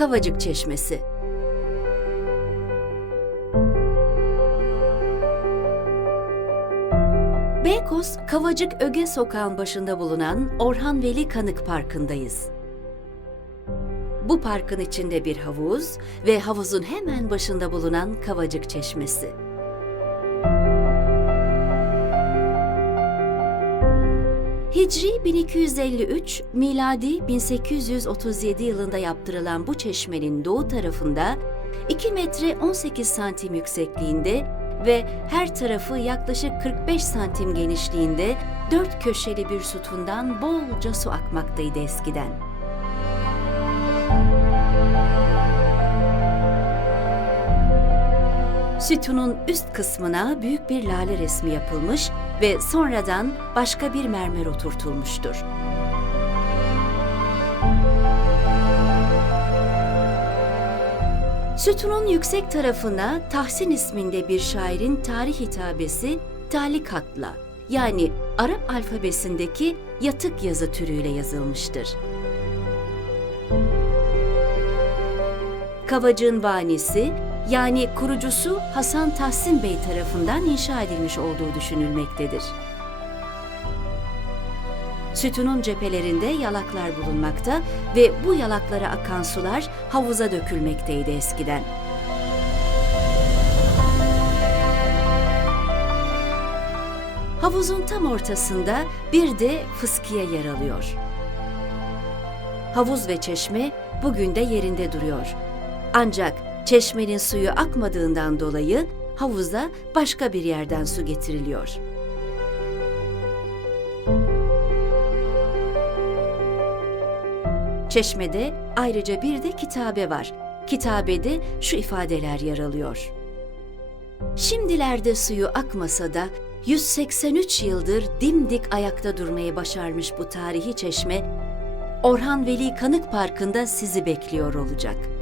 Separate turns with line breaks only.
Kavacık Çeşmesi Beykoz, Kavacık Öge Sokağın başında bulunan Orhan Veli Kanık Parkı'ndayız. Bu parkın içinde bir havuz ve havuzun hemen başında bulunan Kavacık Çeşmesi. Hicri 1253, miladi 1837 yılında yaptırılan bu çeşmenin doğu tarafında 2 metre 18 santim yüksekliğinde ve her tarafı yaklaşık 45 santim genişliğinde dört köşeli bir sütundan bolca su akmaktaydı eskiden. Sütunun üst kısmına büyük bir lale resmi yapılmış ve sonradan başka bir mermer oturtulmuştur. Sütunun yüksek tarafına Tahsin isminde bir şairin tarih hitabesi talik hatla yani Arap alfabesindeki yatık yazı türüyle yazılmıştır. Kavacığın vanisi yani kurucusu Hasan Tahsin Bey tarafından inşa edilmiş olduğu düşünülmektedir. Sütunun cephelerinde yalaklar bulunmakta ve bu yalaklara akan sular havuza dökülmekteydi eskiden. Havuzun tam ortasında bir de fıskiye yer alıyor. Havuz ve çeşme bugün de yerinde duruyor. Ancak çeşmenin suyu akmadığından dolayı havuza başka bir yerden su getiriliyor. Çeşmede ayrıca bir de kitabe var. Kitabede şu ifadeler yer alıyor. Şimdilerde suyu akmasa da 183 yıldır dimdik ayakta durmayı başarmış bu tarihi çeşme Orhan Veli Kanık Parkı'nda sizi bekliyor olacak.''